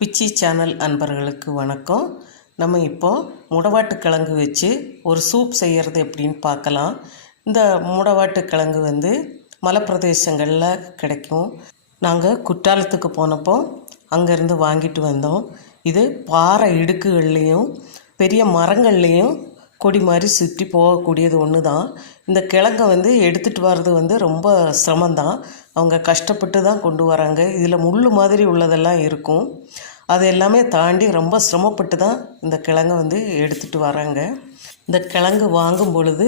பிச்சி சேனல் அன்பர்களுக்கு வணக்கம். நம்ம இப்போ முடவாட்டு கிழங்கு வச்சு ஒரு சூப் செய்கிறது எப்படின்னு பார்க்கலாம். இந்த முடவாட்டு கிழங்கு வந்து மலைப்பிரதேசங்களில் கிடைக்கும். நாங்கள் குற்றாலத்துக்கு போனப்போ அங்கேருந்து வாங்கிட்டு வந்தோம். இது பாறை இடுக்குகள்லேயும் பெரிய மரங்கள்லேயும் கொடி மாதிரி சுற்றி போகக்கூடியது ஒன்று தான் இந்த கிழங்கை வந்து எடுத்துகிட்டு வர்றது வந்து ரொம்ப சிரமந்தான் அவங்க கஷ்டப்பட்டு தான் கொண்டு வராங்க. இதில் முள் மாதிரி உள்ளதெல்லாம் இருக்கும். அது எல்லாமே தாண்டி ரொம்ப சிரமப்பட்டு தான் இந்த கிழங்கை வந்து எடுத்துகிட்டு வராங்க. இந்த கிழங்கு வாங்கும் பொழுது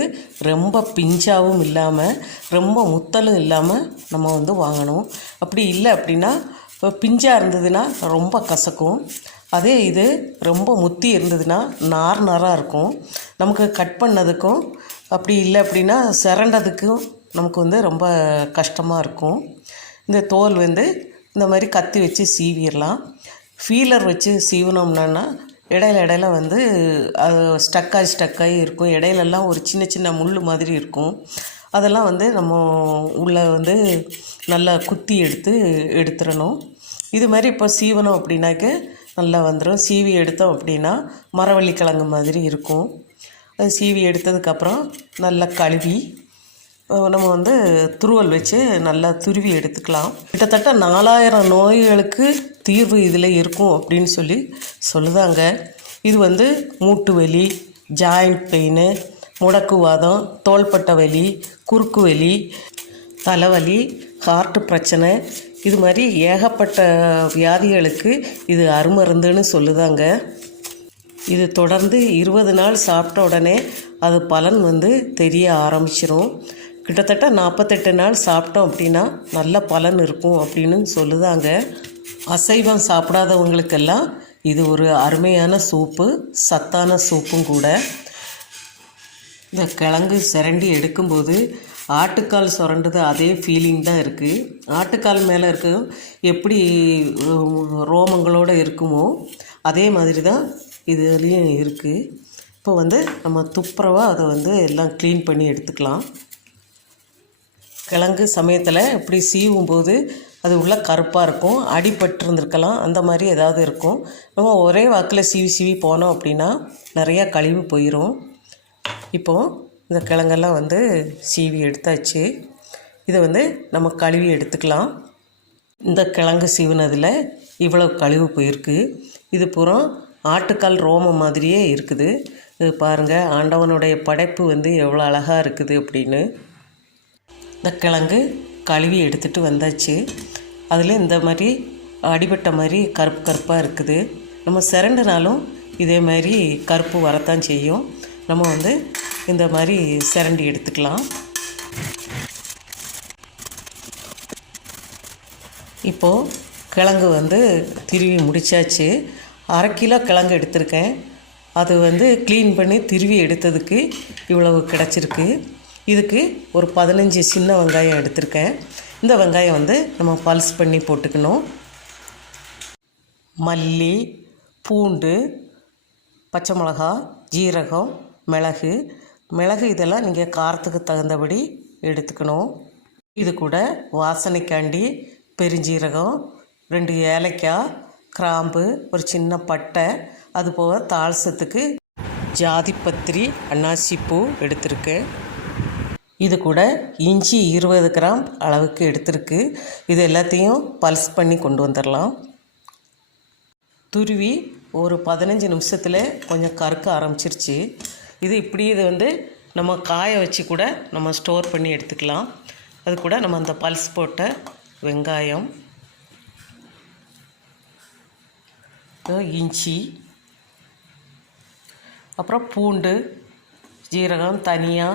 ரொம்ப பிஞ்சாவும் இல்லாமல் ரொம்ப முத்தலும் இல்லாமல் நம்ம வந்து வாங்கணும். அப்படி இல்லை அப்படின்னா பிஞ்சாக இருந்ததுன்னா ரொம்ப கசக்கும். அதே இது ரொம்ப முத்தி இருந்ததுன்னா நார் நாராக இருக்கும். நமக்கு கட் பண்ணதுக்கும் அப்படி இல்லை அப்படின்னா சிரண்டதுக்கும் நமக்கு வந்து ரொம்ப கஷ்டமாக இருக்கும். இந்த தோல் வந்து இந்த மாதிரி கத்தி வச்சு சீவிடலாம் ஃபீலர் வச்சு சீவினோம்னா இடையில இடையில வந்து அது ஸ்டக்காகி ஸ்டக்காகி இருக்கும். இடையிலெல்லாம் ஒரு சின்ன சின்ன முள் மாதிரி இருக்கும். அதெல்லாம் வந்து நம்ம உள்ளே வந்து நல்லா குத்தி எடுத்து எடுத்துடணும். இது மாதிரி இப்போ சீவனம் அப்படின்னாக்க நல்லா வந்துடும் சீவி எடுத்தோம் அப்படின்னா மரவள்ளி கிழங்கு மாதிரி இருக்கும். அது சீவி எடுத்ததுக்கப்புறம் நல்லா கழுவி நம்ம வந்து துருவல் வச்சு நல்லா துருவி எடுத்துக்கலாம். கிட்டத்தட்ட நாலாயிரம் நோய்களுக்கு தீர்வு இதில் இருக்கும் அப்படின்னு சொல்லி சொல்லுதாங்க. இது வந்து மூட்டு வலி ஜாயிண்ட் பெயின் முடக்குவாதம் தோள்பட்டை வலி குறுக்கு வலி தலைவலி ஹார்ட் பிரச்சனை. இது மாதிரி ஏகப்பட்ட வியாதிகளுக்கு இது அருமருந்துன்னு சொல்லுதாங்க. இது தொடர்ந்து இருபது நாள் சாப்பிட்ட உடனே அது பலன் வந்து தெரிய ஆரம்பிச்சிரும். கிட்டத்தட்ட நாற்பத்தெட்டு நாள் சாப்பிட்டோம் அப்படின்னா நல்ல பலன் இருக்கும் அப்படின்னு சொல்லுதாங்க. அசைவம் சாப்பிடாதவங்களுக்கெல்லாம் இது ஒரு அருமையான சூப்பு சத்தான சூப்பும் கூட. இந்த கிழங்கு சிரண்டி எடுக்கும்போது ஆட்டுக்கால் சுரண்டுது அதே ஃபீலிங் தான் இருக்குது ஆட்டுக்கால் மேலே இருக்க எப்படி ரோமங்களோடு இருக்குமோ அதே மாதிரி தான் இதுலேயும் இருக்குது இப்போ வந்து நம்ம துப்புரவாக அதை வந்து எல்லாம் க்ளீன் பண்ணி எடுத்துக்கலாம். கிழங்கு சமயத்தில் இப்படி சீவும் போது அது உள்ள கருப்பாக இருக்கும் அடிபட்டு இருந்திருக்கலாம் அந்த மாதிரி ஏதாவது இருக்கும். நம்ம ஒரே வாக்கில் சீவி சீவி போனோம் அப்படின்னா நிறையா கழிவு போயிடும் இப்போது இந்த கிழங்கெல்லாம் வந்து சீவி எடுத்தாச்சு. இதை வந்து நம்ம கழுவி எடுத்துக்கலாம். இந்த கிழங்கு சீவினதில் இவ்வளோ கழிவு போயிருக்கு. இது புறம் ஆட்டுக்கால் ரோமம் மாதிரியே இருக்குது. இது பாருங்கள் ஆண்டவனுடைய படைப்பு வந்து எவ்வளோ அழகாக இருக்குது அப்படின்னு. இந்த கிழங்கு கழுவி எடுத்துகிட்டு வந்தாச்சு. அதில் இந்த மாதிரி அடிபட்ட மாதிரி கருப்பு கருப்பாக இருக்குது. நம்ம சிரண்டுனாலும் இதே மாதிரி கருப்பு வரத்தான் செய்யும். நம்ம வந்து இந்த மாதிரி சிரண்டி எடுத்துக்கலாம். இப்போது கிழங்கு வந்து திருவி முடிச்சாச்சு. அரை கிலோ கிழங்கு எடுத்திருக்கேன். அது வந்து க்ளீன் பண்ணி திருவி எடுத்ததுக்கு இவ்வளவு கிடச்சிருக்கு. இதுக்கு ஒரு பதினஞ்சு சின்ன வெங்காயம் எடுத்திருக்கேன். இந்த வெங்காயம் வந்து நம்ம பல்ஸ் பண்ணி போட்டுக்கணும். மல்லி பூண்டு பச்சை மிளகா ஜீரகம் மிளகு. மிளகு இதெல்லாம் நீங்கள் காரத்துக்கு தகுந்தபடி எடுத்துக்கணும். இது கூட வாசனைக்காண்டி பெருஞ்சீரகம் ரெண்டு ஏலக்காய் கிராம்பு ஒரு சின்ன பட்டை அதுபோக தாளசத்துக்கு ஜாதிப்பத்திரி அன்னாசிப்பூ எடுத்திருக்கேன். இது கூட இஞ்சி இருபது கிராம் அளவுக்கு எடுத்திருக்கு. இது எல்லாத்தையும் பல்ஸ் பண்ணி கொண்டு வந்துடலாம். துருவி ஒரு பதினஞ்சு நிமிஷத்தில் கொஞ்சம் கறுக்க ஆரம்பிச்சிருச்சு. இது இப்படி இது வந்து நம்ம காய வச்சு கூட நம்ம ஸ்டோர் பண்ணி எடுத்துக்கலாம். அது கூட நம்ம அந்த பல்ஸ் போட்ட வெங்காயம் இஞ்சி அப்புறம் பூண்டு ஜீரகம் தனியா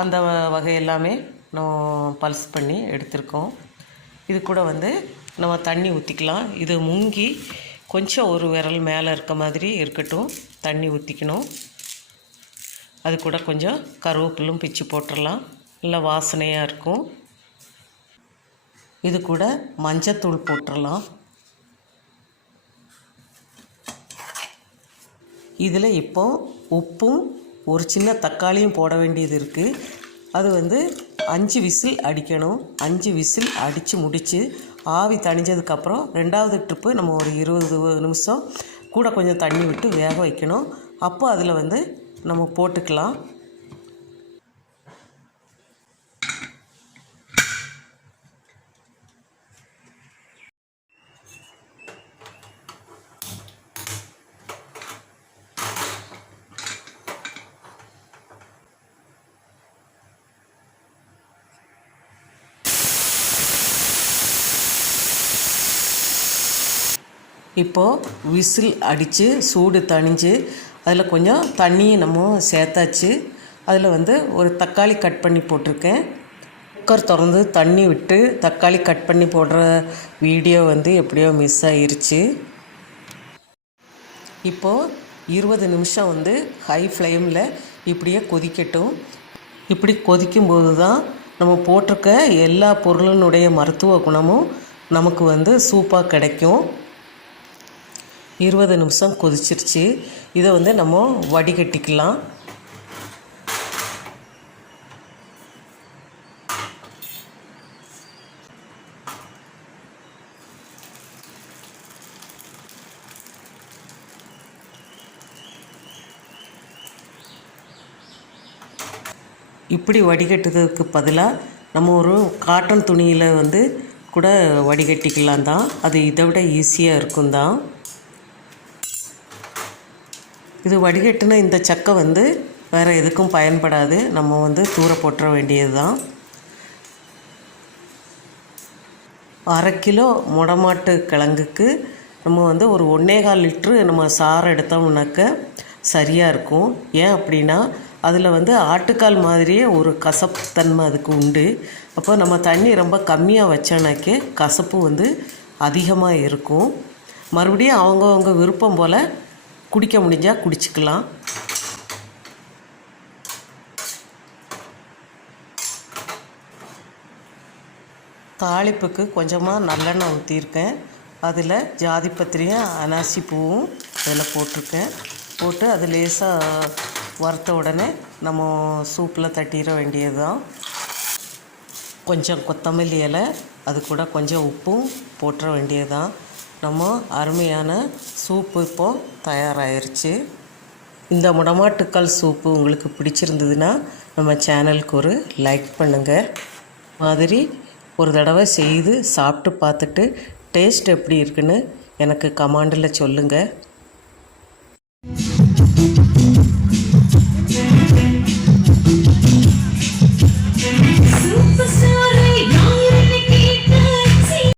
அந்த வகை எல்லாமே நம்ம பல்ஸ் பண்ணி எடுத்திருக்கோம். இது கூட வந்து நம்ம தண்ணி ஊற்றிக்கலாம் இது முங்கி கொஞ்சம் ஒரு விரல் மேலே இருக்க மாதிரி இருக்கட்டும். தண்ணி ஊற்றிக்கணும் அது கூட கொஞ்சம் கருவேப்பிலும் பிச்சு போட்டுடலாம் நல்லா வாசனையாக இருக்கும். இது கூட மஞ்சத்தூள் போட்டுடலாம் இதில் இப்போ உப்பும் ஒரு சின்ன தக்காளியும் போட வேண்டியது இருக்குது அது வந்து அஞ்சு விசில் அடிக்கணும். அஞ்சு விசில் அடித்து முடித்து ஆவி தணிஞ்சதுக்கப்புறம் ரெண்டாவது ட்ரிப்பு நம்ம ஒரு இருபது நிமிஷம் கூட கொஞ்சம் தண்ணி விட்டு வேக வைக்கணும். அப்போ அதில் வந்து நம்ம போட்டுக்கலாம். இப்போது விசில் அடித்து சூடு தணிஞ்சு அதில் கொஞ்சம் தண்ணியை நம்ம சேர்த்தாச்சு. அதில் வந்து ஒரு தக்காளி கட் பண்ணி போட்டிருக்கேன். குக்கர் திறந்து தண்ணி விட்டு தக்காளி கட் பண்ணி போடுற வீடியோ வந்து எப்படியோ மிஸ் ஆயிருச்சு. இப்போது இருபது நிமிஷம் வந்து ஹை ஃப்ளேமில் இப்படியே கொதிக்கட்டும். இப்படி கொதிக்கும்போது தான் நம்ம போட்டிருக்க எல்லா பொருளினுடைய மருத்துவ குணமும் நமக்கு வந்து சூப்பாக கிடைக்கும். இருபது நிமிஷம் கொதிச்சிருச்சு. இதை வந்து நம்ம வடிகட்டிக்கலாம். இப்படி வடிகட்டுறதுக்கு பதிலாக நம்ம ஒரு காட்டன் துணியில் வந்து கூட வடிகட்டிக்கலாம் தான். அது இதை விட ஈஸியாக இருக்கும் தான் இது வடிகட்டின இந்த சக்கை வந்து வேறு எதுக்கும் பயன்படாது. நம்ம வந்து தூர போட்டுற வேண்டியது தான் அரை கிலோ முடமாட்டு கிழங்குக்கு நம்ம வந்து ஒரு ஒன்றே கால் லிட்ரு நம்ம சாறு எடுத்தோம்னாக்க சரியாக இருக்கும். ஏன் அப்படின்னா அதில் வந்து ஆட்டுக்கால் மாதிரியே ஒரு கசப்புத்தன்மை அதுக்கு உண்டு. அப்போ நம்ம தண்ணி ரொம்ப கம்மியாக வச்சோன்னாக்கே கசப்பு வந்து அதிகமாக இருக்கும். மறுபடியும் அவங்கவுங்க விருப்பம் போல் குடிக்க முடிஞ்சால் குடிச்சிக்கலாம். தாளிப்புக்கு கொஞ்சமாக நல்லெண்ணெய் ஊற்றியிருக்கேன் அதில் ஜாதிப்பத்திரியும் அனாசி பூவும் அதில் போட்டிருக்கேன். போட்டு அது லேசாக வறுத்த உடனே நம்ம சூப்பில் தட்டிட வேண்டியது தான் கொஞ்சம் கொத்தமல்லி இலை அது கூட கொஞ்சம் உப்பும் போட்டுற வேண்டியது தான் நம்ம அருமையான சூப்பு இப்போது தயாராகிருச்சு இந்த முடமாட்டுக்கால் சூப்பு உங்களுக்கு பிடிச்சிருந்ததுன்னா நம்ம சேனலுக்கு ஒரு லைக் பண்ணுங்கள் மாதிரி ஒரு தடவை செய்து சாப்பிட்டு பார்த்துட்டு டேஸ்ட் எப்படி இருக்குன்னு எனக்கு கமாண்டில் சொல்லுங்கள்